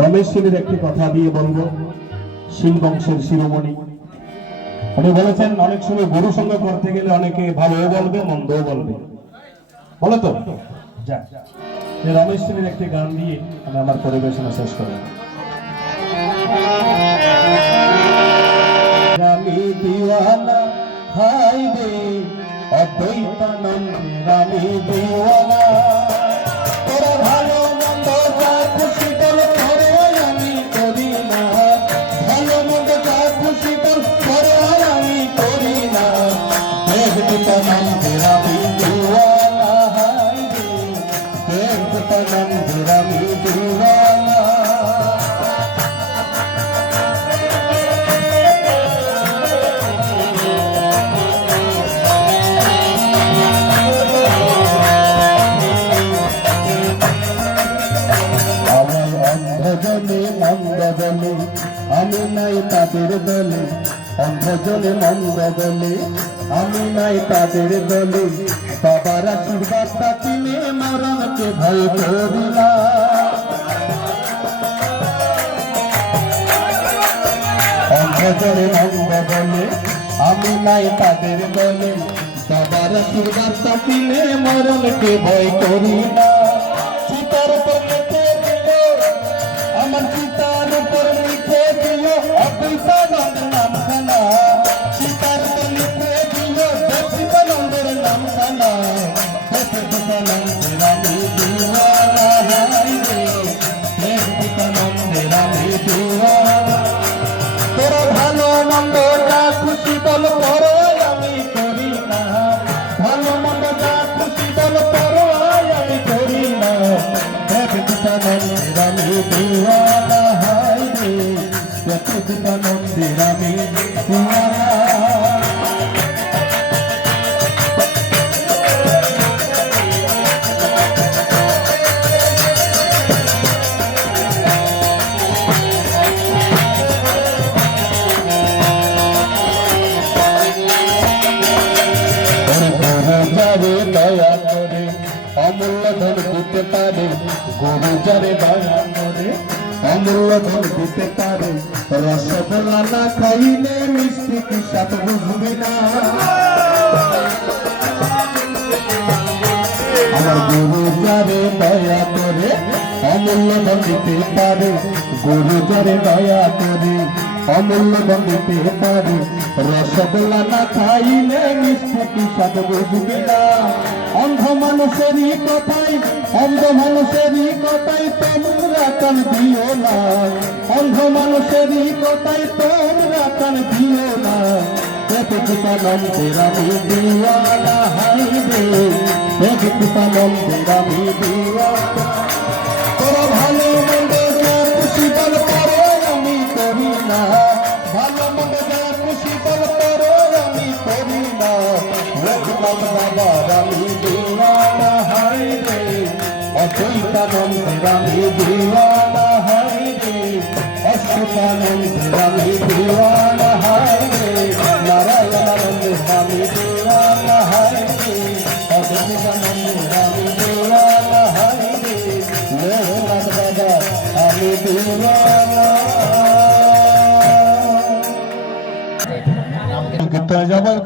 রমেশ শীলের একটি কথা দিয়ে বলবো। শীল বংশের শিরোমণি উনি বলেছেন, অনেক সময় গুরু সঙ্গ করতে গেলে অনেকে ভালোও বলবে মন্দও বলবে, বলো তো। রমেশ শীলের একটি গান দিয়ে আমি আমার পরিবেশনা শেষ করি। আমি দিওয়ানা হাই রে অদ্বৈতানন্দের, আমি দিওয়ানা। তোরা ভালো মন্দ যা খুশি বল করে আমি করি না, ভালো মন্দ যা খুশি বল করে আমি করি না। অদ্বৈতানন্দের আমি দিওয়ানা হাই রে অদ্বৈতানন্দের আমি দিওয়ানা। অন্ধজনে মন্দ বলে আমি নাই তাদের দলে, অন্ধজনে মন্দ বলে আমি নাই তাদের দলে। বাবার আশীর্বাদ থাকিলে মরণকে ভয় করি না। অন্ধজনে মন্দ বলে আমি নাই তাদের দলে, বাবার আশীর্বাদ থাকিলে মরণকে ভয় করি না। চিতার উপর লিখে দিল, আমার চিতার উপর লিখে দিল অদ্বৈতানন্দের নামখানা। চিতার উপর লিখে দিল অদ্বৈতানন্দের নামখানা। অদ্বৈতানন্দের আমি দিওয়ানা হাই রে অদ্বৈতানন্দের আমি দিওয়ানা। তোরা ভালো মন্দ যা খুশি বল করো আমি করি না, ভালো মন্দ যা খুশি বল করো আমি করি না। অদ্বৈতানন্দের আমি দিওয়ানা হাই রে অদ্বৈতানন্দের আমি দিওয়ানা। যারে দয়া করে অমূল্য ধন দিতে পারে, গুরু যারে দয়া করে অমূল্য ধন দিতে পারে। রসগোল্লা না খাইলে মিষ্টি কি স্বাদ বুঝবি না। আমার গুরু যারে দয়া করে অমূল্য ধন দিতে পারে, গুরু যারে দয়া করে অমূল্য ধন দিতে পারে। রসগোল্লা না খাইলে মিষ্টি কি স্বাদ বুঝবি না। অন্ধ মানুষেরই কথাই, অন্ধ মানুষেরই কথাই তোমরা কান দিও না, অন্ধ মানুষেরই কথাই তোমরা কান দিও না। অদ্বৈতানন্দের আমি দিওয়ানা হাই রে অদ্বৈতানন্দের আমি দিওয়ানা। তোরা ভালো মন্দ যা খুশি বল করো আমি করি না, ভালো মন্দ যা খুশি বল করো আমি করি না। বাবার আমি দিওয়ানা হাই রে অদ্বৈতানন্দের আমি দিওয়ানা হাই রে অচ্যুতানন্দের আমি দিওয়ানা হাই রে নারায়ণানন্দের আমি দিওয়ানা হাই রে অদ্বৈতানন্দের আমি দিওয়ানা হাই রে লোকনাথ বাবা আমি দিওয়ানা। কীর্তনে যাবো।